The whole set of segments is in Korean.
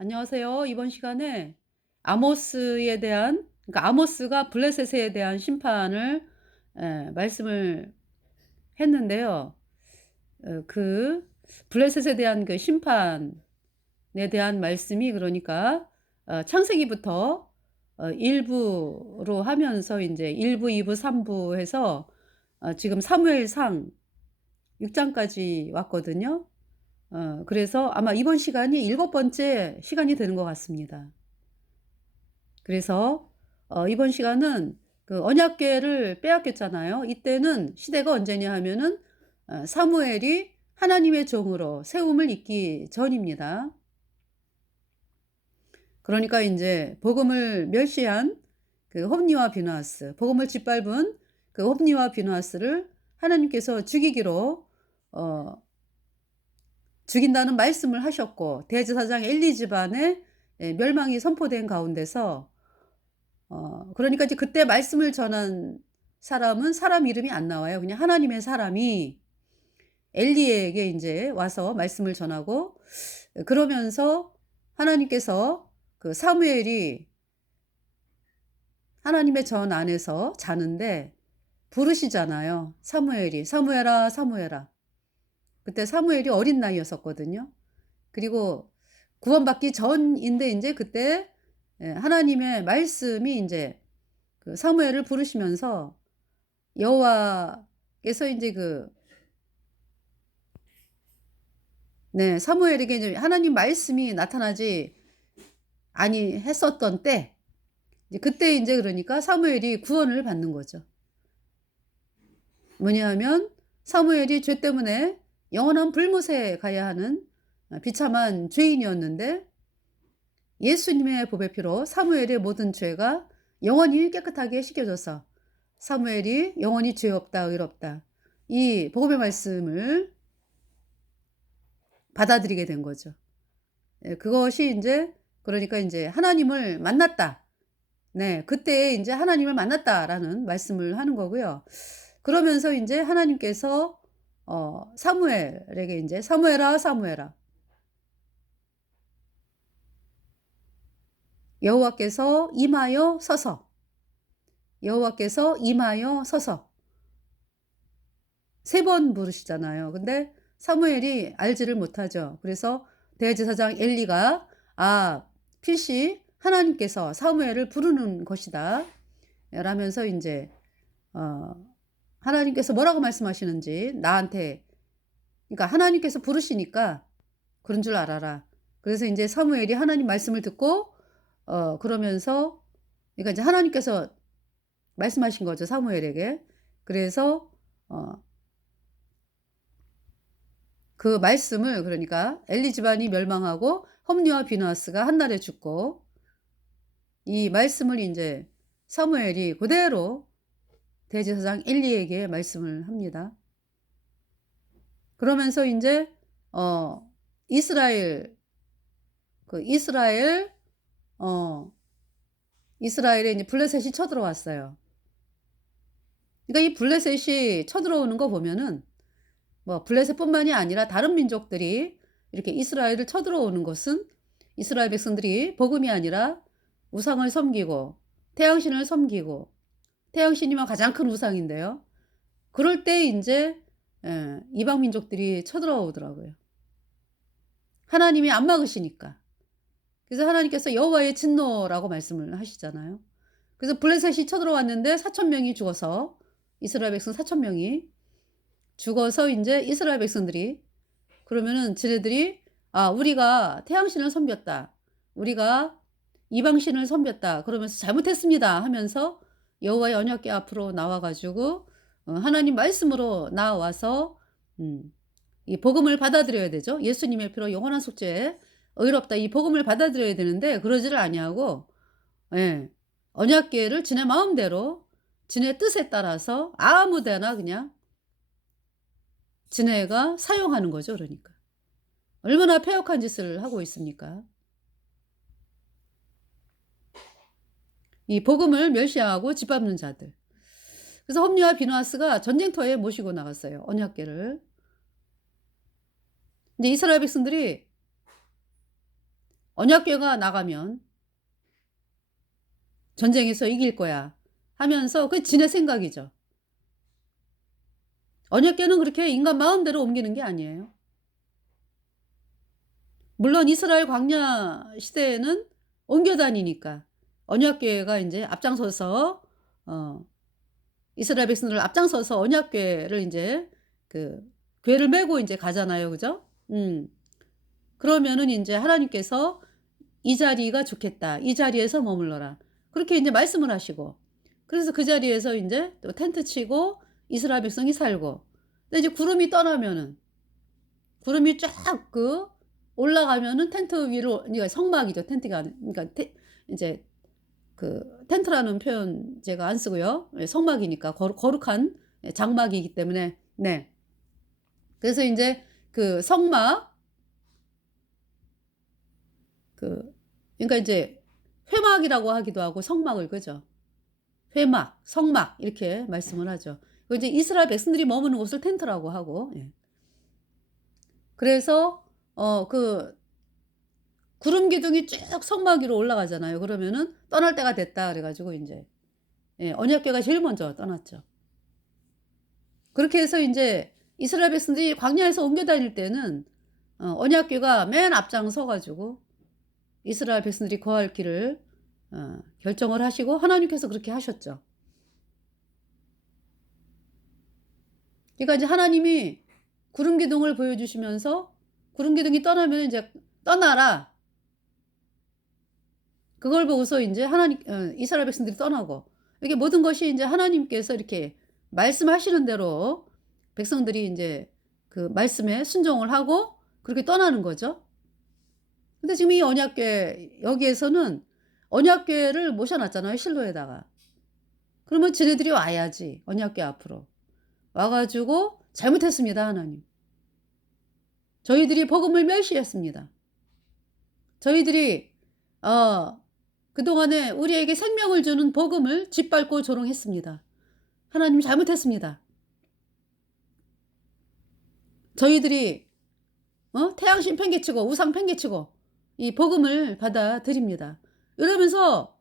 안녕하세요. 이번 시간에 아모스에 대한, 그러니까 아모스가 블레셋에 대한 심판을 말씀을 했는데요. 그 블레셋에 대한 그 심판에 대한 말씀이, 그러니까 창세기부터 1부로 하면서 이제 1부, 2부, 3부 해서 지금 사무엘상 6장까지 왔거든요. 그래서 아마 이번 시간이 7번째 시간이 되는 것 같습니다. 그래서 이번 시간은 그 언약궤를 빼앗겼잖아요. 이때는 시대가 언제냐 하면은 사무엘이 하나님의 종으로 세움을 입기 전입니다. 그러니까 이제 복음을 멸시한 그 홈니와 비누아스, 복음을 짓밟은 그 홈니와 비누아스를 하나님께서 죽이기로 죽인다는 말씀을 하셨고, 대제사장 엘리 집안의 멸망이 선포된 가운데서 그러니까 이제 그때 말씀을 전한 사람은 사람 이름이 안 나와요. 그냥 하나님의 사람이 엘리에게 이제 와서 말씀을 전하고, 그러면서 하나님께서 그 사무엘이 하나님의 전 안에서 자는데 부르시잖아요. 사무엘이 사무엘아 사무엘아. 그때 사무엘이 어린 나이였었거든요. 그리고 구원받기 전인데 이제 그때 하나님의 말씀이 이제 그 사무엘을 부르시면서 여호와께서 인제 사무엘에게 이제 하나님 말씀이 나타나지 아니했었던 때, 이제 그때 인제 그러니까 사무엘이 구원을 받는 거죠. 뭐냐 하면 사무엘이 죄 때문에 영원한 불못에 가야 하는 비참한 죄인이었는데, 예수님의 보배 피로 사무엘의 모든 죄가 영원히 깨끗하게 씻겨져서 사무엘이 영원히 죄 없다 의롭다, 이 복음의 말씀을 받아들이게 된 거죠. 그것이 인제 그러니까 인제 하나님을 만났다. 네. 그때에 인제 하나님을 만났다라는 말씀을 하는 거고요. 그러면서 인제 하나님께서 사무엘에게 인제 "사무엘아, 사무엘아. 여호와께서 임하여 서서, 여호와께서 임하여 서서." 3번 부르시잖아요. 근데 사무엘이 알지를 못하죠. 그래서 대제사장 엘리가 필시 하나님께서 사무엘을 부르는 것이다 라면서 인제 어 하나님께서 뭐라고 말씀하시는지 나한테, 그러니까 하나님께서 부르시니까 그런 줄 알아라. 그래서 인제 사무엘이 하나님 말씀을 듣고 그러면서, 그러니까 이제 하나님께서 말씀하신 거죠, 사무엘에게. 그래서 어 그 말씀을, 그러니까 엘리 집안이 멸망하고 홈리와 비느하스가 한날에 죽고, 이 말씀을 인제 사무엘이 그대로 대제사장 엘리에게 말씀을 합니다. 그러면서 인제 어 이스라엘 그 이스라엘 어 이스라엘에 이제 블레셋이 쳐들어왔어요. 그러니까 이 블레셋이 쳐들어오는 거 보면은 뭐 블레셋뿐만이 아니라 다른 민족들이 이렇게 이스라엘을 쳐들어오는 것은 이스라엘 백성들이 복음이 아니라 우상을 섬기고 태양신을 섬기고, 태양신이면 가장 큰 우상인데요. 그럴 때 인제 이방 민족들이 쳐들어오더라고요. 하나님이 안 막으시니까. 그래서 하나님께서 여호와의 진노라고 말씀을 하시잖아요. 그래서 블레셋이 쳐들어왔는데 4천 명이 죽어서, 이스라엘 백성 4천 명이 죽어서 인제 이스라엘 백성들이, 그러면은 지네들이 우리가 태양신을 섬겼다. 우리가 이방신을 섬겼다." 그러면서 "잘못했습니다." 하면서 여호와의 언약궤 앞으로 나와 가지고 하나님 말씀으로 나와서 이 복음을 받아들여야 되죠. 예수님의 피로 영원한 속죄 의롭다, 이 복음을 받아들여야 되는데 그러지를 아니하고, 예, 언약궤를 지네 마음대로 지네 뜻에 따라서 아무 데나 그냥 지네가 사용하는 거죠, 그러니까. 얼마나 패역한 짓을 하고 있습니까? 이 복음을 멸시하고 짓밟는 자들. 그래서 홈리와 비느하스가 전쟁터에 모시고 나갔어요, 언약궤를. 근데 이스라엘 백성들이 언약궤가 나가면 전쟁에서 이길 거야 하면서 그 지네 생각이죠. 언약궤는 그렇게 인간 마음대로 옮기는 게 아니에요. 물론 이스라엘 광야 시대에는 옮겨 다니니까 언약궤가 인제 앞장서서 어 이스라엘 백성들을 앞장서서 언약궤를 인제 그 궤를 메고 인제 가잖아요. 그죠? 그러면은 인제 하나님께서 "이 자리가 좋겠다. 이 자리에서 머물러라." 그렇게 인제 말씀을 하시고, 그래서 그 자리에서 인제 또 텐트 치고 이스라엘 백성이 살고, 근데 이제 구름이 떠나면은, 구름이 쫙 올라가면은 텐트 위로, 그러니까 성막이죠. 텐트가 그러니까 인제 그 텐트라는 표현 제가 안 쓰고요. 예, 성막이니까 거룩한 예 장막이기 때문에. 네. 그래서 인제 그 성막, 그 그러니까 인제 회막이라고 하기도 하고 성막을, 그죠? 회막, 성막 이렇게 말씀을 하죠. 그 이제 이스라엘 백성들이 머무는 곳을 텐트라고 하고. 예. 그래서 그 구름 기둥이 쭉 성막 위로 올라가잖아요. 그러면은 떠날 때가 됐다 그래 가지고 인제 예 언약궤가 제일 먼저 떠났죠. 그렇게 해서 인제 이스라엘 백성들이 광야에서 옮겨 다닐 때는 언약궤가 맨 앞장서 가지고 이스라엘 백성들이 거할 길을 결정을 하시고 하나님께서 그렇게 하셨죠. 그러니까 이제 하나님이 구름 기둥을 보여주시면서 구름 기둥이 떠나면 인제 "떠나라." 그걸 보고서 인제 하나님 이스라엘 백성들이 떠나고, 이게 모든 것이 인제 하나님께서 이렇게 말씀하시는 대로 백성들이 인제 그 말씀에 순종을 하고 그렇게 떠나는 거죠. 근데 지금 이 언약궤 여기에서는 언약궤를 모셔 놨잖아요, 실로에다가. 그러면 지네들이 와야지 언약궤 앞으로. 와 가지고 "잘못했습니다 하나님. 저희들이 복음을 멸시했습니다. 저희들이 어 그동안에 우리에게 생명을 주는 복음을 짓밟고 조롱했습니다. 하나님 잘못했습니다. 저희들이 태양신 팽개치고 우상 팽개치고 이 복음을 받아들입니다." 이러면서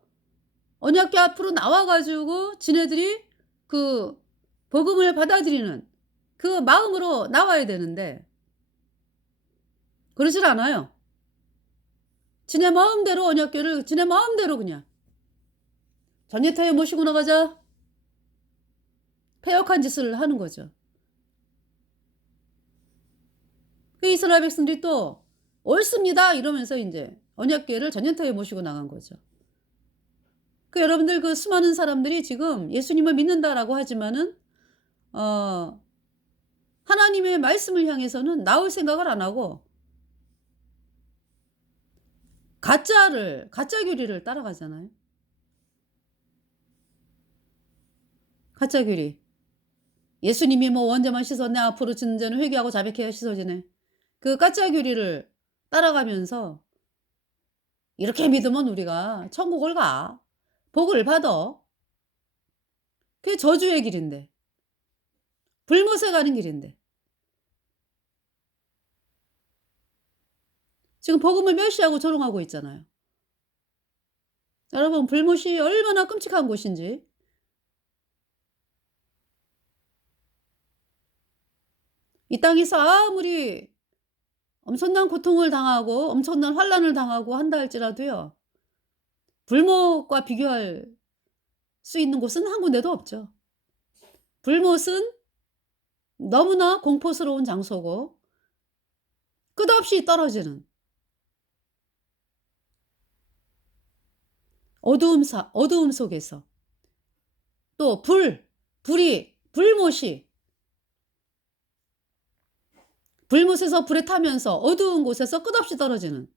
언약궤 앞으로 나와 가지고 지네들이 그 복음을 받아들이는 그 마음으로 나와야 되는데 그러질 않아요. 지네 마음대로 언약궤를 지네 마음대로 그냥 "전예타에 모시고 나가자." 패역한 짓을 하는 거죠. 그 이스라엘 백성들이 또 "옳습니다." 이러면서 인제 언약궤를 전yen터에 모시고 나간 거죠. 그 여러분들 그 수많은 사람들이 지금 "예수님을 믿는다."라고 하지만은 어 하나님의 말씀을 향해서는 나올 생각을 안 하고 가짜 교리를 따라가잖아요. 가짜 교리. "예수님이 뭐 원죄만 씻었네. 앞으로 짓는 죄는 회개하고 자백해야 씻어지네." 그 가짜 교리를 따라가면서 "이렇게 믿으면 우리가 천국을 가. 복을 받아." 그게 저주의 길인데. 불못에 가는 길인데. 지금 복음을 멸시하고 조롱하고 있잖아요. 여러분 불못이 얼마나 끔찍한 곳인지. 이 땅에서 아무리 엄청난 고통을 당하고 엄청난 환난을 당하고 한다 할지라도요. 불못과 비교할 수 있는 곳은 한 군데도 없죠. 불못은 너무나 공포스러운 장소고 끝없이 떨어지는 어두움 속에서 또 불못이 불못에서 불에 타면서 어두운 곳에서 끝없이 떨어지는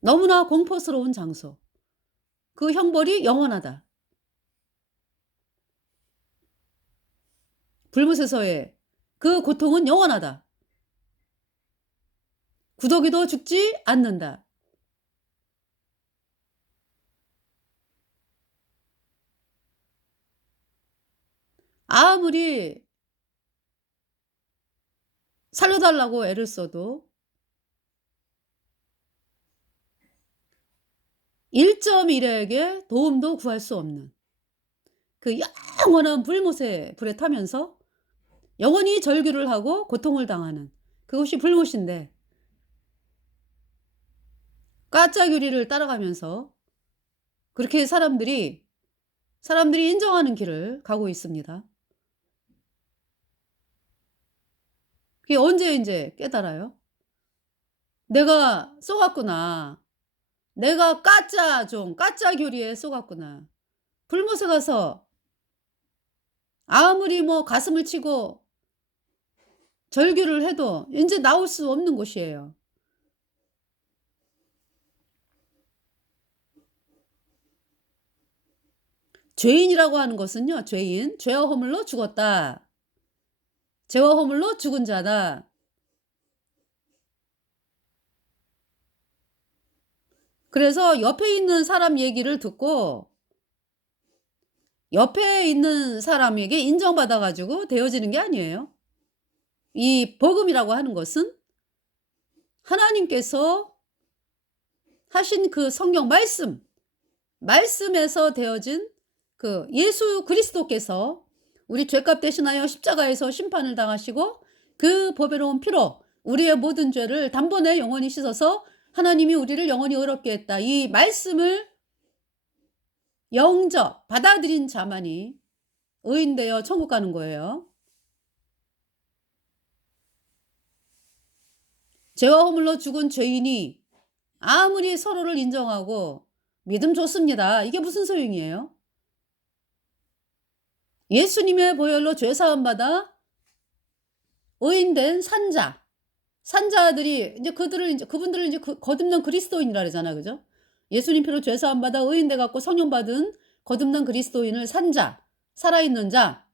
너무나 공포스러운 장소. 그 형벌이 영원하다. 불못에서의 그 고통은 영원하다. 구더기도 죽지 않는다. 아무리 살려달라고 애를 써도 1.1에게 도움도 구할 수 없는 그 영원한 불못에 불에 타면서 영원히 절규를 하고 고통을 당하는 그것이 불못인데, 까짜규리를 따라가면서 그렇게 사람들이 인정하는 길을 가고 있습니다. 그게 언제 인제 깨달아요? '내가 속았구나. 내가 까짜교리에 속았구나.' 불못에 가서 아무리 뭐 가슴을 치고 절규를 해도 인제 나올 수 없는 곳이에요. 죄인이라고 하는 것은요, 죄와 허물로 죽었다. 죄와 허물로 죽은 자다. 그래서 옆에 있는 사람 얘기를 듣고 옆에 있는 사람에게 인정받아 가지고 되어지는 게 아니에요. 이 복음이라고 하는 것은 하나님께서 하신 그 성경 말씀에서 되어진 그 예수 그리스도께서 우리 죄값 대신하여 십자가에서 심판을 당하시고 그 보배로운 피로 우리의 모든 죄를 단번에 영원히 씻어서 하나님이 우리를 영원히 의롭게 했다. 이 말씀을 영접 받아들인 자만이 의인되어 천국 가는 거예요. 죄와 허물로 죽은 죄인이 아무리 서로를 인정하고 믿음 좋습니다. 이게 무슨 소용이에요? 예수님의 보혈로 죄 사함 받아 의인된 산자들이 이제 그분들을 이제 거듭난 그리스도인이라 그러잖아. 그죠? 예수님 피로 죄 사함 받아 의인돼 갖고 성령 받은 거듭난 그리스도인을 살아있는 자,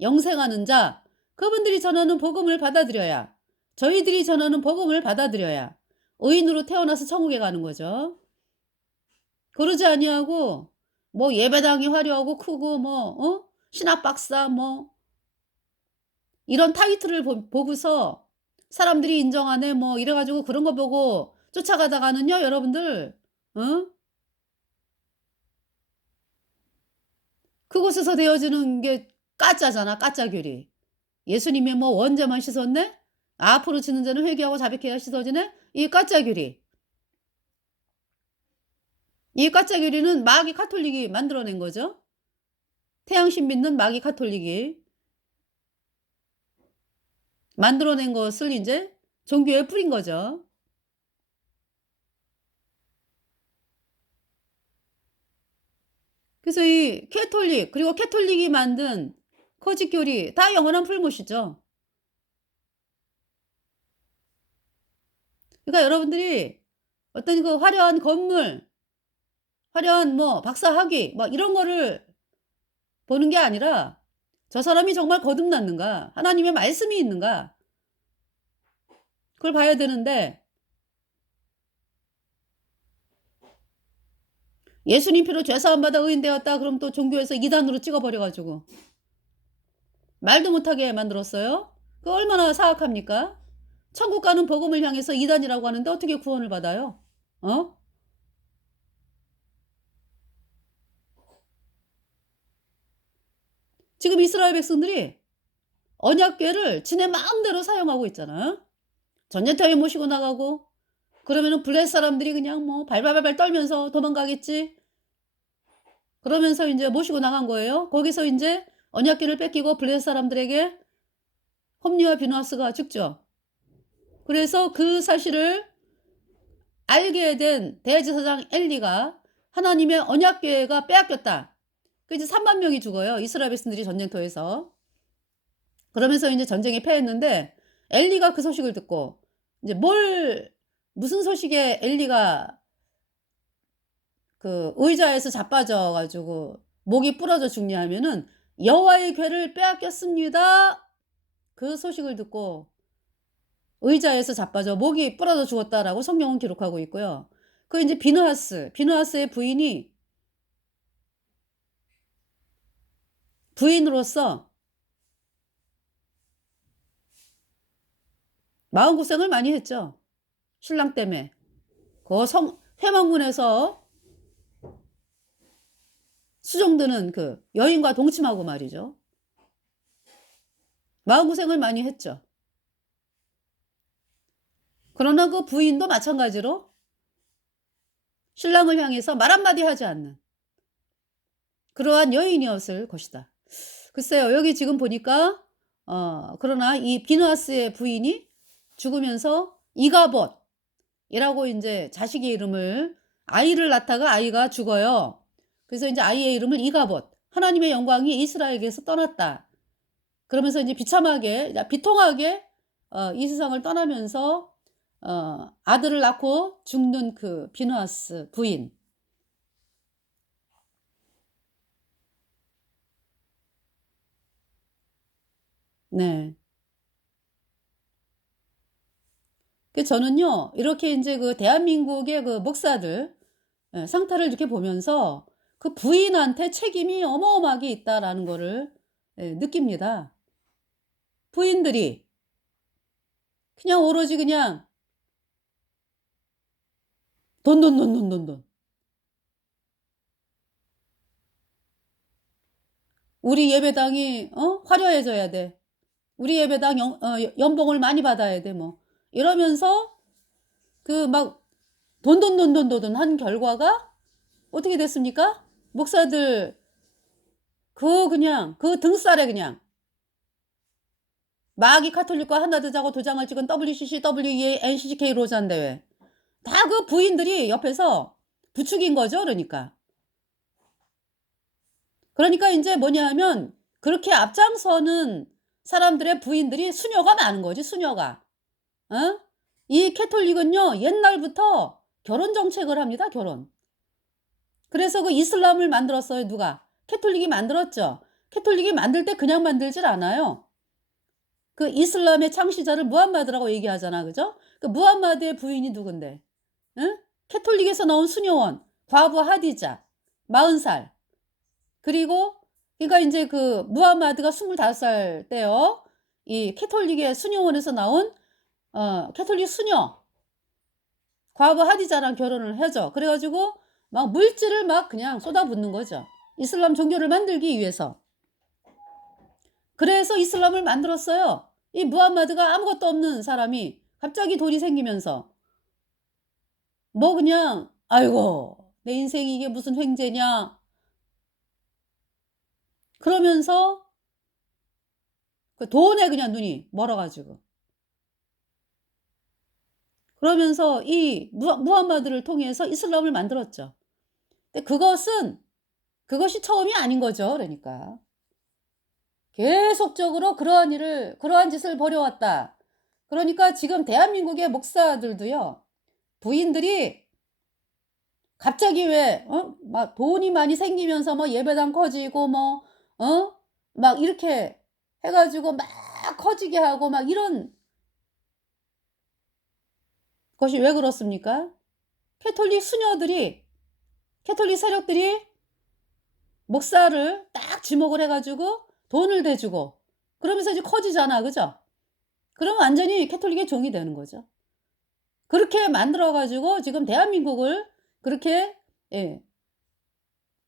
영생하는 자, 그분들이 전하는 복음을 받아들여야, 저희들이 전하는 복음을 받아들여야 의인으로 태어나서 천국에 가는 거죠. 그러지 아니하고 뭐 예배당이 화려하고 크고 뭐 신학 박사 뭐 이런 타이틀을 보고서 사람들이 인정하네 뭐 이래 가지고 그런 거 보고 쫓아가다가는요, 여러분들 어? 그곳에서 되어지는 게 까짜잖아, 까짜교리. 예수님이 뭐 원죄만 씻었네? 앞으로 지는 자는 회개하고 자백해야 씻어지네? 이 까짜교리. 이 까짜교리는 마귀 카톨릭이 만들어낸 거죠. 태양신 믿는 마귀 카톨릭이 만들어낸 것을 이제 종교에 뿌린 거죠. 그래서 이 캐톨릭 그리고 캐톨릭이 만든 거짓교리 다 영원한 풀못이죠. 그러니까 여러분들이 어떤 그 화려한 건물, 화려한 뭐 박사학위 뭐 이런 거를 보는 게 아니라 저 사람이 정말 거듭났는가, 하나님의 말씀이 있는가, 그걸 봐야 되는데 예수님 피로 죄 사함 받아 의인 되었다 그럼 또 종교에서 이단으로 찍어 버려 가지고 말도 못하게 만들었어요. 그 얼마나 사악합니까? 천국 가는 복음을 향해서 이단이라고 하는데 어떻게 구원을 받아요? 어? 지금 이스라엘 백성들이 언약궤를 지네 마음대로 사용하고 있잖아. 전쟁터에 모시고 나가고 그러면은 블레셋 사람들이 그냥 뭐 발발발발 떨면서 도망가겠지. 그러면서 인제 모시고 나간 거예요. 거기서 인제 언약궤를 뺏기고 블레셋 사람들에게 홈리와 비누하스가 죽죠. 그래서 그 사실을 알게 된 대제사장 엘리가 하나님의 언약궤가 빼앗겼다. 그 이제 3만 명이 죽어요, 이스라엘 백성들이 전쟁터에서. 그러면서 인제 전쟁에 패했는데 엘리가 그 소식을 듣고 이제 무슨 소식에 엘리가 그 의자에서 자빠져 가지고 목이 부러져 죽냐 하면은 "여호와의 궤를 빼앗겼습니다." 그 소식을 듣고 의자에서 자빠져 목이 부러져 죽었다라고 성경은 기록하고 있고요. 그 인제 비느하스의 부인으로서 마음고생을 많이 했죠, 신랑 때문에. 회막문에서 수종드는 그 여인과 동침하고 말이죠. 마음고생을 많이 했죠. 그러나 그 부인도 마찬가지로 신랑을 향해서 말 한마디 하지 않는 그러한 여인이었을 것이다. 글쎄요. 여기 지금 보니까 그러나 이 비느하스의 부인이 죽으면서 이가봇이라고 인제 자식의 이름을 아이를 낳다가 아이가 죽어요. 그래서 인제 아이의 이름을 이가봇, 하나님의 영광이 이스라엘에게서 떠났다. 그러면서 인제 비참하게 비통하게 이 세상을 떠나면서 아들을 낳고 죽는 그 비느하스 부인. 네. 그 저는요. 이렇게 인제 그 대한민국의 그 목사들 상태를 이렇게 보면서 그 부인한테 책임이 어마어마하게 있다라는 거를 느낍니다. 부인들이 그냥 오로지 그냥 돈, 돈, 돈, 돈, 돈, 돈. 우리 예배당이 화려해져야 돼. 우리 예배당 연봉을 많이 받아야 돼 뭐. 이러면서 그 막 돈, 돈, 돈, 돈, 돈, 돈 한 결과가 어떻게 됐습니까? 목사들 그냥 그 등살에 그냥 마귀 카톨릭과 하나되자고 도장을 찍은 WCC, WEA, NCCK 로잔 대회. 다 그 부인들이 옆에서 부추긴 거죠, 그러니까. 그러니까 인제 뭐냐 하면 그렇게 앞장서는 사람들의 부인들이 수녀가 많은 거지, 수녀가. 어? 이 캐톨릭은요, 옛날부터 결혼 정책을 합니다, 결혼. 그래서 그 이슬람을 만들었어요, 누가? 캐톨릭이 만들었죠. 캐톨릭이 만들 때 그냥 만들질 않아요. 그 이슬람의 창시자를 무함마드라고 얘기하잖아. 그죠? 그 무함마드의 부인이 누군데? 응? 캐톨릭에서 나온 수녀원, 과부 하디자, 40살. 그리고 그러니까 인제 그 무함마드가 25살 때요. 이 캐톨릭의 수녀원에서 나온 캐톨릭 수녀 과부 하디자랑 결혼을 하죠. 그래 가지고 막 물질을 막 그냥 쏟아붓는 거죠. 이슬람 종교를 만들기 위해서. 그래서 이슬람을 만들었어요. 이 무함마드가 아무것도 없는 사람이 갑자기 돈이 생기면서 뭐 그냥 '아이고 내 인생이 이게 무슨 횡재냐.' 그러면서 그 돈에 그냥 눈이 멀어 가지고 그러면서 이 무함마드를 통해서 이슬람을 만들었죠. 근데 그것이 처음이 아닌 거죠 그러니까. 계속적으로 그러한 짓을 벌여왔다. 그러니까 지금 대한민국의 목사들도요. 부인들이 갑자기 왜 막 돈이 많이 생기면서 뭐 예배당 커지고 뭐 막 이렇게 해 가지고 막 커지게 하고 막 이런 것이 왜 그렇습니까? 캐톨릭 수녀들이 캐톨릭 세력들이 목사를 딱 지목을 해 가지고 돈을 대주고 그러면서 이제 커지잖아. 그죠? 그러면 완전히 캐톨릭의 종이 되는 거죠. 그렇게 만들어 가지고 지금 대한민국을 그렇게 예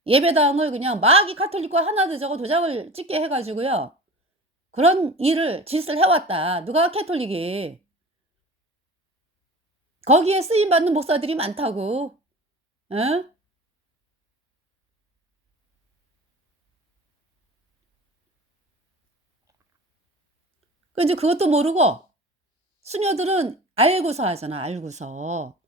예배당을 그냥 마귀 카톨릭과 하나 되자고 도장을 찍게 해 가지고요. 그런 짓을 해 왔다. 누가 캐톨릭이. 거기에 쓰임 받는 목사들이 많다고. 예? 그 인제 그것도 모르고 수녀들은 알고서 하잖아, 알고서.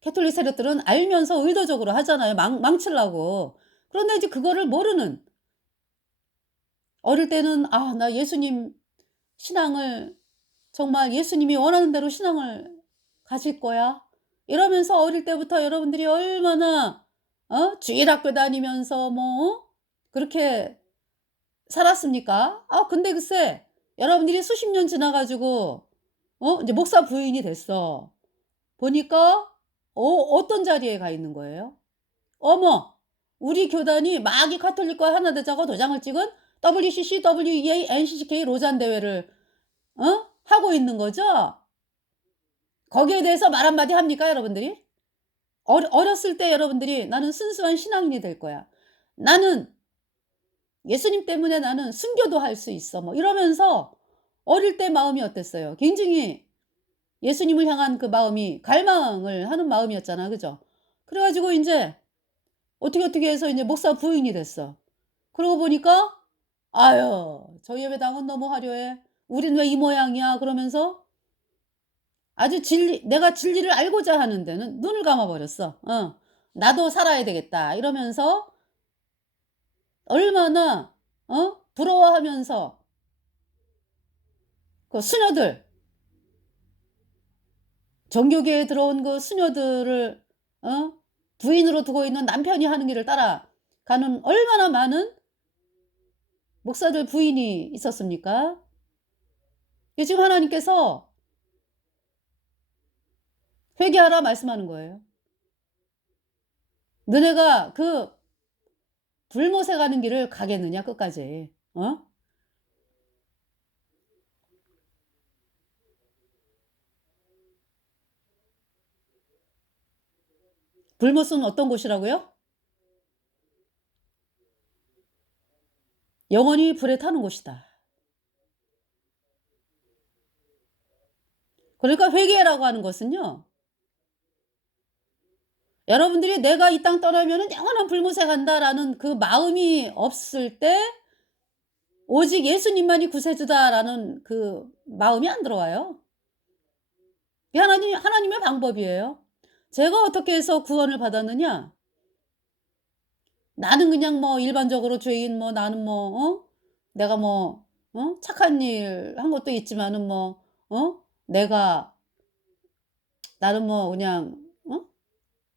캐톨릭 세력들은 알면서 의도적으로 하잖아요, 망치려고. 그런데 이제 그거를 모르는 어릴 때는 '아 나 예수님 신앙을 정말 예수님이 원하는 대로 신앙을 가질 거야.' 이러면서 어릴 때부터 여러분들이 얼마나 주일학교 다니면서 뭐 그렇게 살았습니까? 아 근데 글쎄 여러분들이 수십 년 지나 가지고 인제 목사 부인이 됐어. 보니까 어떤 자리에 가 있는 거예요? 어머 우리 교단이 마귀 카톨릭과 하나 되자고 도장을 찍은 WCC, WEA, NCCK 로잔 대회를 하고 있는 거죠? 거기에 대해서 말 한마디 합니까 여러분들이? 어렸을 때 여러분들이 '나는 순수한 신앙인이 될 거야. 나는 예수님 때문에 나는 순교도 할 수 있어. 뭐 이러면서 어릴 때 마음이 어땠어요? 굉장히 예수님을 향한 그 마음이 갈망을 하는 마음이었잖아. 그죠? 그래 가지고 인제 어떻게 해서 인제 목사 부인이 됐어. 그러고 보니까 "아유 저 예배당은 너무 화려해. 우린 왜 이 모양이야." 그러면서 아주 내가 진리를 알고자 하는 데는 눈을 감아 버렸어. '나도 살아야 되겠다.' 이러면서 얼마나 부러워하면서 그 수녀들 정교계에 들어온 그 수녀들을 어 부인으로 두고 있는 남편이 하는 일을 따라가는 얼마나 많은 목사들 부인이 있었습니까? 이 지금 하나님께서 회개하라 말씀하는 거예요. 너네가 그 불못에 가는 길을 가겠느냐 끝까지. 불못은 어떤 곳이라고요? 영원히 불에 타는 곳이다. 그러니까 회개라고 하는 것은요. 여러분들이 '내가 이 땅 떠나면은 영원한 불못에 간다.'라는 그 마음이 없을 때 오직 '예수님만이 구세주다.'라는 그 마음이 안 들어와요. 이게 하나님의 방법이에요. 제가 어떻게 해서 구원을 받았느냐? 나는 그냥 뭐 일반적으로 죄인 뭐 나는 뭐 내가 뭐 착한 일 한 것도 있지만은 뭐 내가 나는 뭐 그냥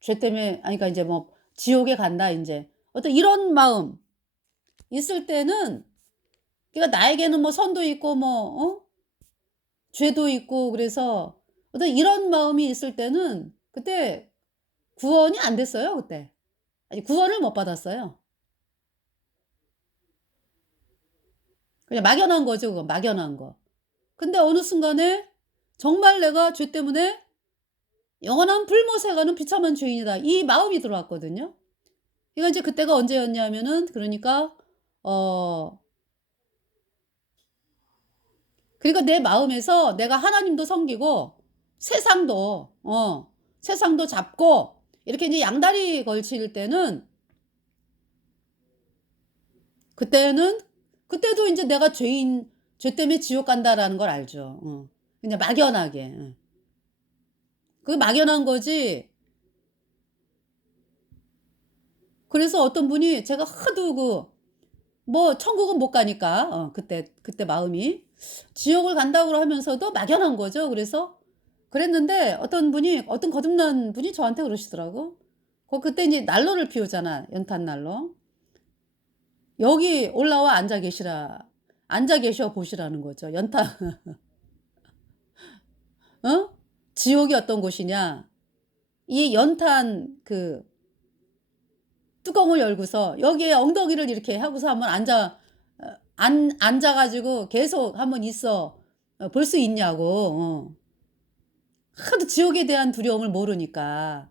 죄 때문에 아니 그러니까 인제 뭐 '지옥에 간다.' 인제 어떤 이런 마음 있을 때는 그러니까 나에게는 뭐 선도 있고 뭐 죄도 있고 그래서 어떤 이런 마음이 있을 때는 그때 구원이 안 됐어요 그때. 아니 구원을 못 받았어요. 그냥 막연한 거죠 그건 막연한 거. 근데 어느 순간에 정말 '내가 죄 때문에 영원한 불못에 가는 비참한 죄인이다.' 이 마음이 들어왔거든요. 그러니까 인제 그때가 언제였냐면은 그러니까 어 그러니까 내 마음에서 내가 하나님도 섬기고 세상도 세상도 잡고 이렇게 이제 양다리 걸칠 때는 그때는 그때도 인제 '내가 죄 때문에 지옥 간다.'라는 걸 알죠. 그냥 막연하게. 그게 막연한 거지. 그래서 어떤 분이 제가 하도 뭐 천국은 못 가니까 그때 마음이 지옥을 간다고 하면서도 막연한 거죠. 그래서 그랬는데 어떤 분이 어떤 거듭난 분이 저한테 그러시더라고. 그때 인제 난로를 피우잖아, 연탄 난로. "여기 올라와 앉아 계시라. 앉아 계셔 보시라."는 거죠. 연탄 지옥이 어떤 곳이냐. 이 연탄 그 뚜껑을 열고서 여기에 엉덩이를 이렇게 하고서 한번 앉아 가지고 계속 한번 있어 볼 수 있냐고. 하도 지옥에 대한 두려움을 모르니까.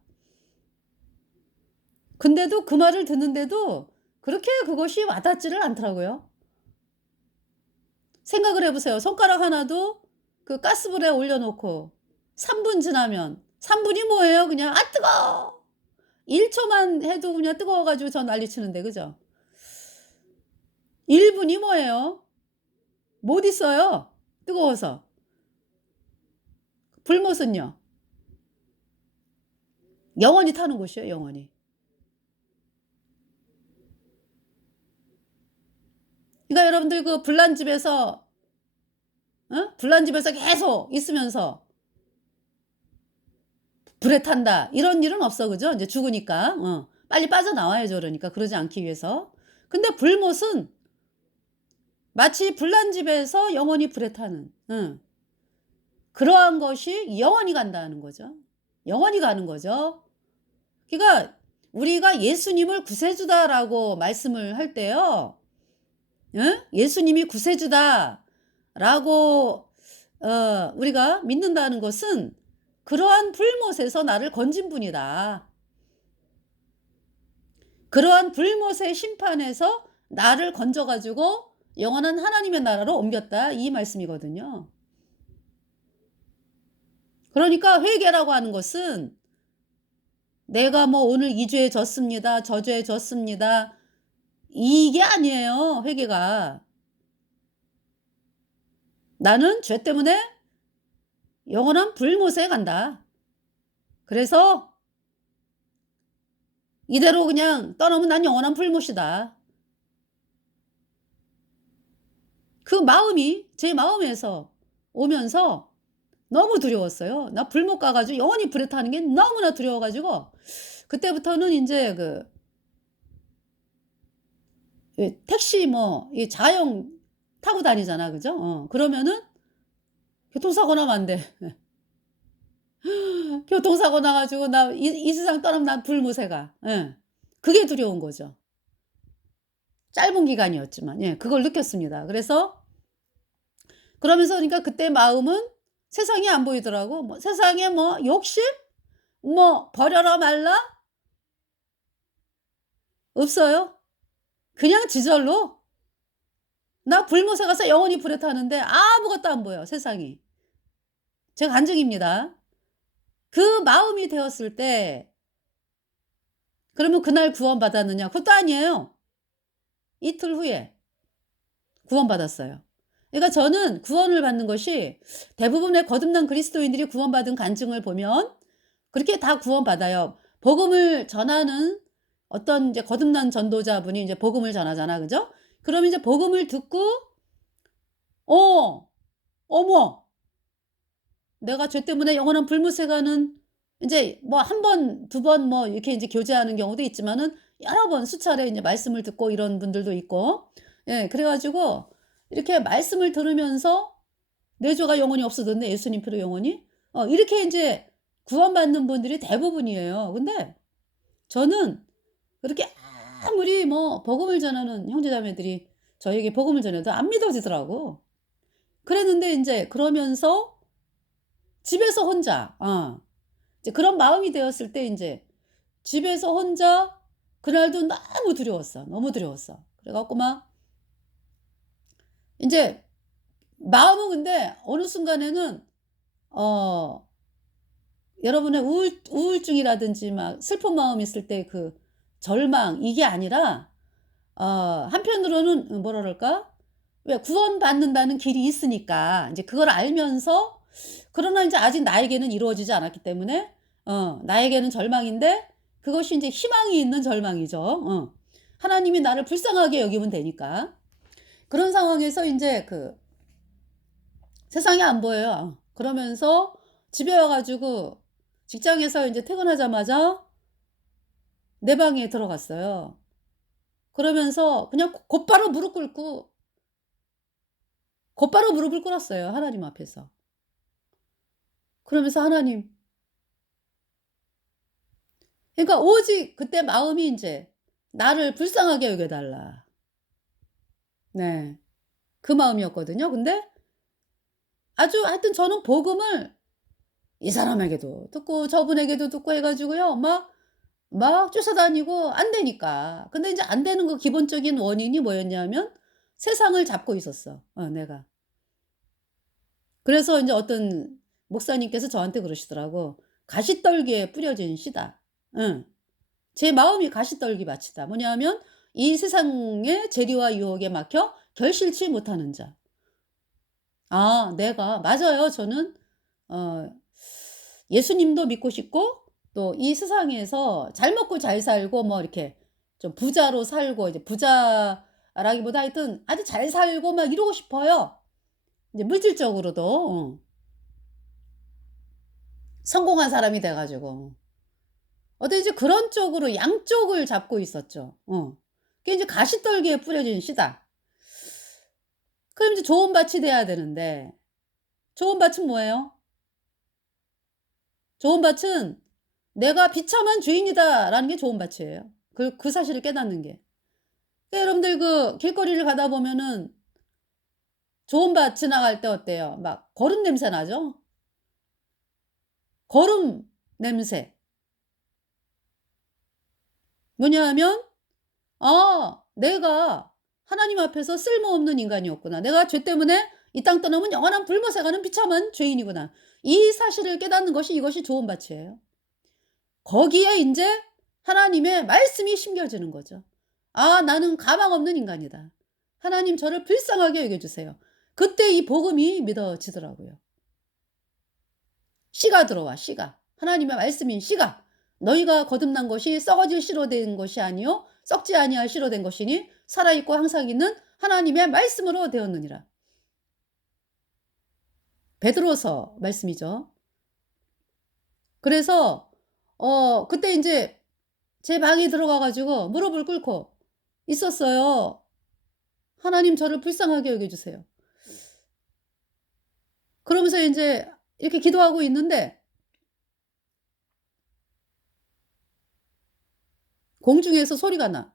근데도 그 말을 듣는데도 그렇게 그것이 와 닿지를 않더라고요. 생각을 해 보세요. 손가락 하나도 그 가스불에 올려 놓고 3분 지나면 3 분이 뭐예요? 그냥 '아 뜨거워.' 1 초만 해도 그냥 뜨거워 가지고 저 난리치는데 그죠? 1 분이 뭐예요? 못 있어요, 뜨거워서. 불못은요 영원히 타는 곳이에요, 영원히. 그러니까 여러분들 그 불난 집에서 불난 집에서 계속 있으면서 '불에 탄다.' 이런 일은 없어. 그죠? 인제 죽으니까. 빨리 빠져나와야죠 그러니까 그러지 않기 위해서. 근데 불못은 마치 불난 집에서 영원히 불에 타는 그러한 것이 영원히 간다는 거죠. 영원히 가는 거죠. 그러니까 우리가 "예수님을 구세주다."라고 말씀을 할 때요. "예수님이 구세주다."라고 우리가 믿는다는 것은 그러한 불못에서 나를 건진 분이다. 그러한 불못의 심판에서 나를 건져 가지고 영원한 하나님의 나라로 옮겼다 이 말씀이거든요. 그러니까 회개라고 하는 것은 내가 뭐 오늘 이 죄에 졌습니다. 저 죄에 졌습니다. 이게 아니에요, 회개가. 나는 죄 때문에 영원한 불못에 간다. 그래서 이대로 그냥 떠나면 난 영원한 불못이다. 그 마음이 제 마음에서 오면서 너무 두려웠어요. 나 불못 가 가지고 영원히 불에 타는 게 너무나 두려워 가지고 그때부터는 인제 택시 뭐 이 자가용 타고 다니잖아. 그죠? 그러면은 교통사고 나면 안 돼. 교통사고 나 가지고 나 이 세상 떠나면 난 불못에 가. 예. 그게 두려운 거죠. 짧은 기간이었지만 예 그걸 느꼈습니다. 그래서 그러면서 그러니까 그때 마음은 세상이 안 보이더라고. 뭐 세상에 뭐 욕심? 뭐 버려라 말라? 없어요. 그냥 지절로 나 불못에 가서 영원히 불에 타는데 아무것도 안 보여 세상이. 제 간증입니다. 그 마음이 되었을 때 그러면 그날 구원받았느냐? 그것도 아니에요. 이틀 후에 구원받았어요. 그러니까 저는 구원을 받는 것이 대부분의 거듭난 그리스도인들이 구원받은 간증을 보면 그렇게 다 구원받아요. 복음을 전하는 어떤 이제 거듭난 전도자분이 이제 복음을 전하잖아. 그죠? 그러면 이제 복음을 듣고 어 어머 내가 죄 때문에 영원한 불못에 가는 인제 뭐 한 번 두 번 뭐 이렇게 인제 교제하는 경우도 있지만은 여러 번 수차례 인제 말씀을 듣고 이런 분들도 있고 예 그래 가지고 이렇게 말씀을 들으면서 '내 죄가 영원히 없어졌네 예수님 피로 영원히.' 이렇게 인제 구원받는 분들이 대부분이에요. 근데 저는 그렇게 아무리 뭐 복음을 전하는 형제자매들이 저에게 복음을 전해도 안 믿어지더라고. 그랬는데 인제 그러면서 집에서 혼자 이제 그런 마음이 되었을 때 인제 집에서 혼자 그날도 너무 두려웠어. 너무 두려웠어. 그래 갖고 막 인제 마음은 근데 어느 순간에는 어 여러분의 우울증이라든지 막 슬픈 마음이 있을 때 그 절망 이게 아니라 한편으로는 뭐라 그럴까? 왜 구원받는다는 길이 있으니까 인제 그걸 알면서 그러나 인제 아직 나에게는 이루어지지 않았기 때문에 나에게는 절망인데 그것이 인제 희망이 있는 절망이죠. 하나님이 나를 불쌍하게 여기면 되니까. 그런 상황에서 인제 세상이 안 보여요. 그러면서 집에 와 가지고 직장에서 인제 퇴근하자마자 내 방에 들어갔어요. 그러면서 그냥 곧바로 무릎을 꿇었어요, 하나님 앞에서. 그러면서 "하나님" 그러니까 오직 그때 마음이 인제 '나를 불쌍하게 여겨 달라.' 네. 그 마음이었거든요. 근데 아주 하여튼 저는 복음을 이 사람에게도 듣고 저분에게도 듣고 해 가지고요. 막 쫓아다니고 안 되니까. 근데 인제 안 되는 그 기본적인 원인이 뭐였냐면 세상을 잡고 있었어 내가. 그래서 인제 어떤 목사님께서 저한테 그러시더라고. "가시떨기에 뿌려진 씨다." 응. 제 마음이 가시떨기 밭이다. 뭐냐하면 이 세상의 재리와 유혹에 막혀 결실치 못하는 자. 내가 맞아요. 저는 어 예수님도 믿고 싶고 또 이 세상에서 잘 먹고 잘 살고 뭐 이렇게 좀 부자로 살고 이제 부자라기보다 하여튼 아주 잘 살고 막 이러고 싶어요. 이제 물질적으로도 성공한 사람이 돼 가지고. 어떤 이제 그런 쪽으로 양쪽을 잡고 있었죠. 그게 이제 가시떨기에 뿌려진 씨다. 그럼 이제 좋은 밭이 돼야 되는데 좋은 밭은 뭐예요? 좋은 밭은 '내가 비참한 죄인이다.'라는 게 좋은 밭이에요. 그 사실을 깨닫는 게. 그러니까 여러분들 길거리를 가다 보면은 좋은 밭 지나갈 때 어때요? 막 거름 냄새 나죠? 거름 냄새. 뭐냐 하면 내가 하나님 앞에서 쓸모없는 인간이었구나. 내가 죄 때문에 이 땅 떠나면 영원한 불못에 가는 비참한 죄인이구나. 이 사실을 깨닫는 것이 이것이 좋은 밭이에요. 거기에 인제 하나님의 말씀이 심겨지는 거죠. '아 나는 가망 없는 인간이다. 하나님 저를 불쌍하게 여겨 주세요.' 그때 이 복음이 믿어지더라고요. 씨가 들어와 씨가. 하나님의 말씀인 씨가. "너희가 거듭난 것이 썩어질 씨로 된 것이 아니요 썩지 아니할 씨로 된 것이니 살아 있고 항상 있는 하나님의 말씀으로 되었느니라." 베드로서 말씀이죠. 그래서 그때 인제 제 방에 들어가 가지고 무릎을 꿇고 있었어요. "하나님 저를 불쌍하게 여겨 주세요." 그러면서 인제 이렇게 기도하고 있는데 공중에서 소리가 나.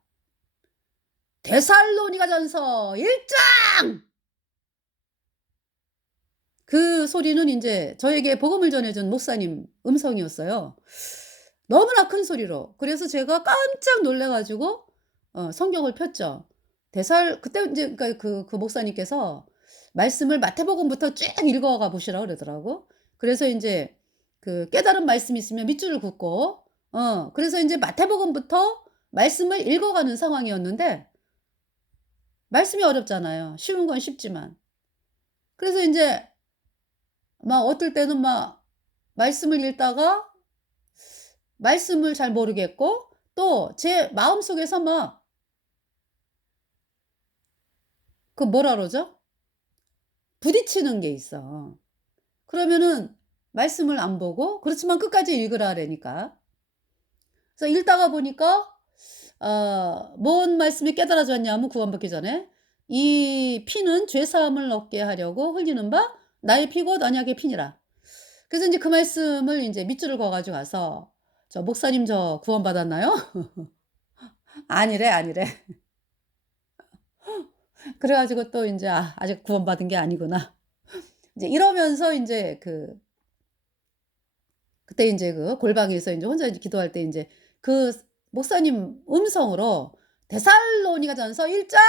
데살로니가전서 1 장! 그 소리는 인제 저에게 복음을 전해 준 목사님 음성이었어요. 너무나 큰 소리로. 그래서 제가 깜짝 놀래 가지고 성경을 폈죠. 그때 인제 그러니까 그 목사님께서 말씀을 마태복음부터 쭉 읽어가 보시라 그러더라고. 그래서 인제 그 깨달은 말씀이 있으면 밑줄을 긋고 그래서 인제 마태복음부터 말씀을 읽어가는 상황이었는데 말씀이 어렵잖아요. 쉬운 건 쉽지만. 그래서 인제 막 어떨 때는 막 말씀을 읽다가 말씀을 잘 모르겠고 또 제 마음속에서 막 그 뭐라 그러죠? 부딪히는 게 있어. 그러면은 말씀을 안 보고 그렇지만 끝까지 읽으라 그러니까. 그래서 읽다가 보니까 뭔 말씀이 깨달아졌냐면 구원받기 전에 "이 피는 죄 사함을 얻게 하려고 흘리는 바 나의 피고 언약의 피니라." 그래서 인제 그 말씀을 인제 밑줄을 그어 가지고 가서 "저 목사님 저 구원받았나요?" "아니래, 아니래." 그래 가지고 또 인제 '아 아직 구원받은 게 아니구나.' 이제 이러면서 인제 그때 인제 그 골방에서 인제 혼자 인제 기도할 때 인제 그 목사님 음성으로 데살로니가전서 1 장!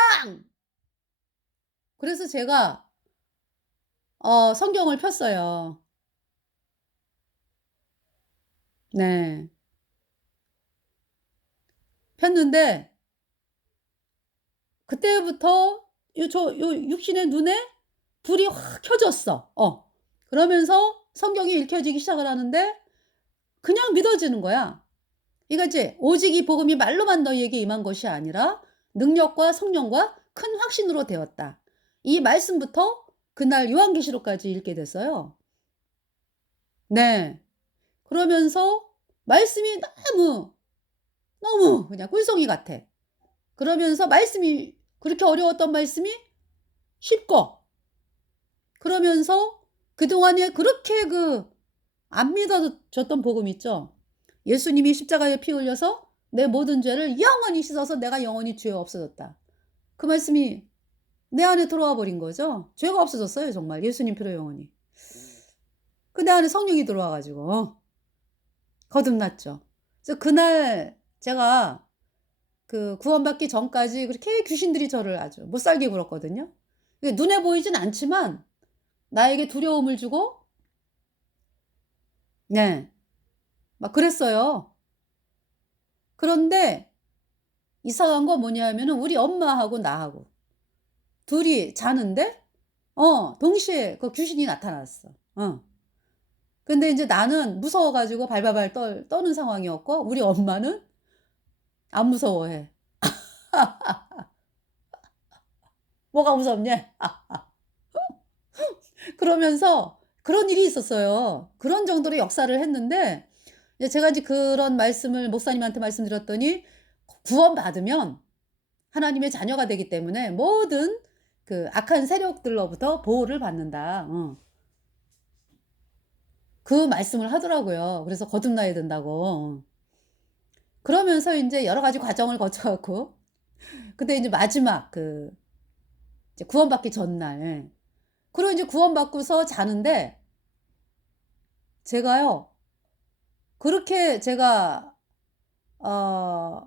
그래서 제가 성경을 폈어요. 네. 폈는데 그때부터 요 육신의 눈에 불이 확 켜졌어. 그러면서 성경이 읽혀지기 시작을 하는데 그냥 믿어지는 거야. 이거지. 오직 이 복음이 말로만 너희에게 임한 것이 아니라 능력과 성령과 큰 확신으로 되었다. 이 말씀부터 그날 요한계시록까지 읽게 됐어요. 네. 그러면서 말씀이 너무, 너무 그냥 꿀송이 같아. 그러면서 말씀이 그렇게 어려웠던 말씀이 쉽고 그러면서 그동안에 그렇게 안 믿어졌던 복음 있죠. 예수님이 십자가에 피 흘려서 내 모든 죄를 영원히 씻어서 내가 영원히 죄 없어졌다. 그 말씀이 내 안에 들어와 버린 거죠. 죄가 없어졌어요 정말 예수님 피로 영원히. 그 내 안에 성령이 들어와 가지고 거듭났죠. 그래서 그날 제가 그 구원받기 전까지 그렇게 귀신들이 저를 아주 못 살게 굴었거든요. 그게 눈에 보이진 않지만 나에게 두려움을 주고 네. 막 그랬어요. 그런데 이상한 건 뭐냐면은 우리 엄마하고 나하고 둘이 자는데 동시에 그 귀신이 나타났어. 근데 인제 나는 무서워 가지고 발발발 떠는 상황이었고 우리 엄마는 안 무서워해. "뭐가 무섭냐?" 그러면서 그런 일이 있었어요. 그런 정도로 역사를 했는데 이제 제가 인제 그런 말씀을 목사님한테 말씀드렸더니 구원받으면 하나님의 자녀가 되기 때문에 모든 그 악한 세력들로부터 보호를 받는다. 그 말씀을 하더라고요. 그래서 거듭나야 된다고. 그러면서 인제 여러 가지 과정을 거쳐 갖고 근데 인제 마지막 이제 구원받기 전날 그리고 인제 구원받고서 자는데 제가요 그렇게 제가 어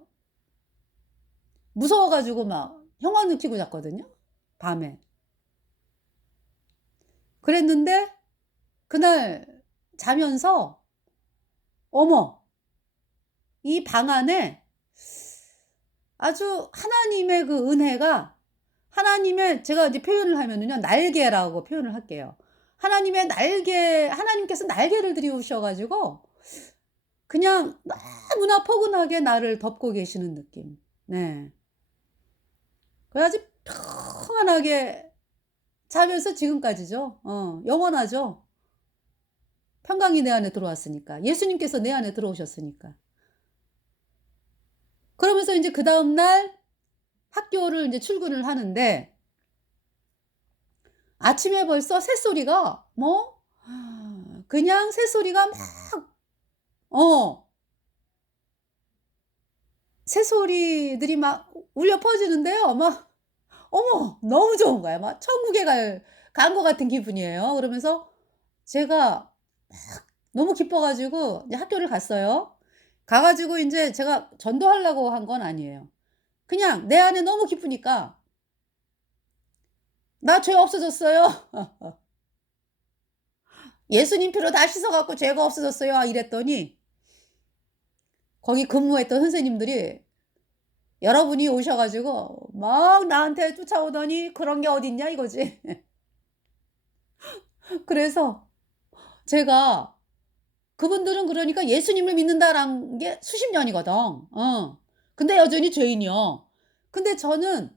무서워 가지고 막 형광등 켜고 잤거든요, 밤에. 그랬는데 그날 자면서 어머, 이 방 안에 아주 하나님의 그 은혜가, 하나님의, 제가 이제 표현을 하면은요, 날개라고 표현을 할게요. 하나님의 날개, 하나님께서 날개를 들이우셔 가지고 그냥 너무나 포근하게 나를 덮고 계시는 느낌. 네. 그래 아주 평안하게 자면서 지금까지죠. 영원하죠. 평강이 내 안에 들어왔으니까. 예수님께서 내 안에 들어오셨으니까. 그러면서 인제 그다음 날 학교를 인제 출근을 하는데 아침에 벌써 새소리가 뭐 그냥 새소리가 막 어 새소리들이 막 울려 퍼지는데요. 막 어머 너무 좋은 거야. 막 천국에 간 것 같은 기분이에요. 그러면서 제가 너무 기뻐 가지고 이제 학교를 갔어요. 가 가지고 인제 제가 전도하려고 한 건 아니에요. 그냥 내 안에 너무 기쁘니까 "나 죄 없어졌어요. 예수님 피로 다 씻어 갖고 죄가 없어졌어요." 이랬더니 거기 근무했던 선생님들이 여러분이 오셔 가지고 막 나한테 쫓아오더니 "그런 게 어딨냐." 이거지. 그래서 제가, 그분들은 그러니까 예수님을 믿는다라는 게 수십 년이거든. 근데 여전히 죄인이요. 근데 저는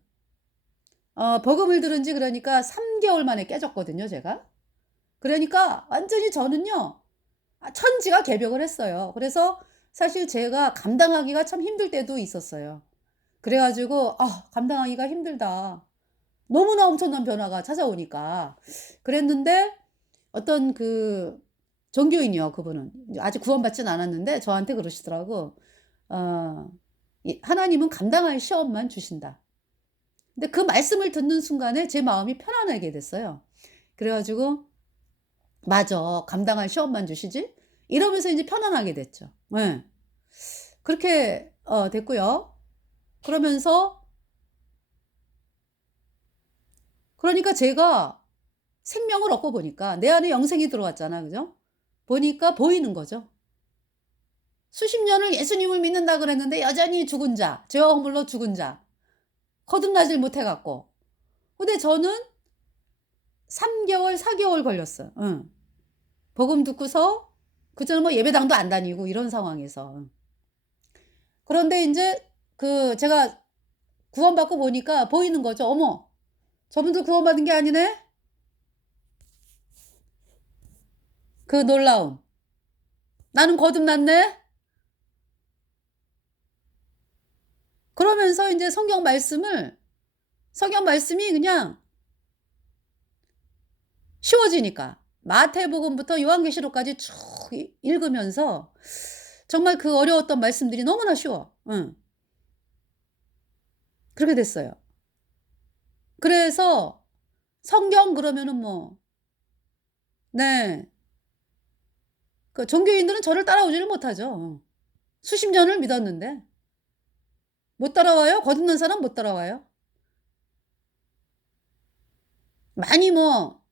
복음을 들은 지 그러니까 3 개월 만에 깨졌거든요, 제가. 그러니까 완전히 저는요, 천지가 개벽을 했어요. 그래서 사실 제가 감당하기가 참 힘들 때도 있었어요. 그래 가지고 '아 감당하기가 힘들다.' 너무나 엄청난 변화가 찾아오니까. 그랬는데 어떤 그 종교인이요, 그분은. 이제 아직 구원받진 않았는데 저한테 그러시더라고. 어 이 "하나님은 감당할 시험만 주신다." 근데 그 말씀을 듣는 순간에 제 마음이 편안하게 됐어요. 그래 가지고 '맞아. 감당할 시험만 주시지?' 이러면서 인제 편안하게 됐죠. 예. 그렇게 됐고요. 그러면서 그러니까 제가 생명을 얻고 보니까 내 안에 영생이 들어왔잖아. 그죠? 보니까 보이는 거죠. 수십 년을 예수님을 믿는다 그랬는데 여전히 죽은 자, 죄와 허물로 죽은 자, 거듭나질 못해 갖고. 근데 저는 3 개월, 4 개월 걸렸어요. 응. 복음 듣고서 그전에 뭐 예배당도 안 다니고 이런 상황에서. 그런데 인제 그 제가 구원받고 보니까 보이는 거죠. '어머, 저분들 구원받은 게 아니네?' 그 놀라움. '나는 거듭났네?' 그러면서 인제 성경 말씀이 그냥 쉬워지니까 마태복음부터 요한계시록까지 쭉 읽으면서 정말 그 어려웠던 말씀들이 너무나 쉬워. 응. 그렇게 됐어요. 그래서 성경 그러면은 뭐, 네. 그 종교인들은 저를 따라오지를 못하죠. 수십 년을 믿었는데. 못 따라와요. 거듭난 사람 못 따라와요. 많이 뭐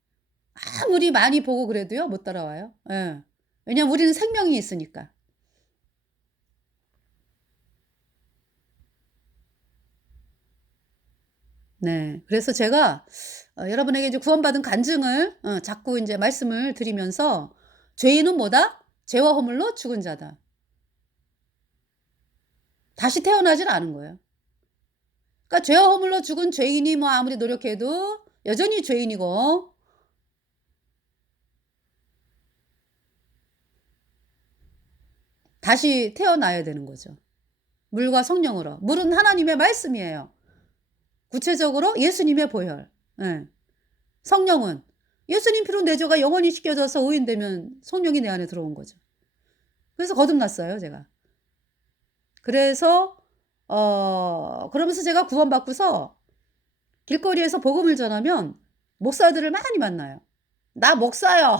아무리 많이 보고 그래도요 못 따라와요. 예. 왜냐면 우리는 생명이 있으니까. 네. 그래서 제가 여러분에게 이제 구원받은 간증을 자꾸 인제 말씀을 드리면서 "죄인은 뭐다? 죄와 허물로 죽은 자다." 다시 태어나질 않은 거예요. 그러니까 죄와 허물로 죽은 죄인이 뭐 아무리 노력해도 여전히 죄인이고, 다시 태어나야 되는 거죠. 물과 성령으로. 물은 하나님의 말씀이에요. 구체적으로 예수님의 보혈. 예. 성령은 예수님 피로 내 죄가 영원히 씻겨져서 의인되면 성령이 내 안에 들어온 거죠. 그래서 거듭났어요, 제가. 그래서 그러면서 제가 구원받고서 길거리에서 복음을 전하면 목사들을 많이 만나요. "나 목사요."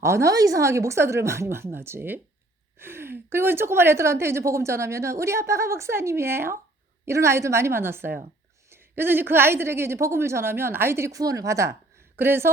아 나 왜 이상하게 목사들을 많이 만나지? 그리고 조그만 애들한테 이제 복음 전하면은 "우리 아빠가 목사님이에요." 이런 아이들 많이 만났어요. 그래서 이제 그 아이들에게 이제 복음을 전하면 아이들이 구원을 받아. 그래서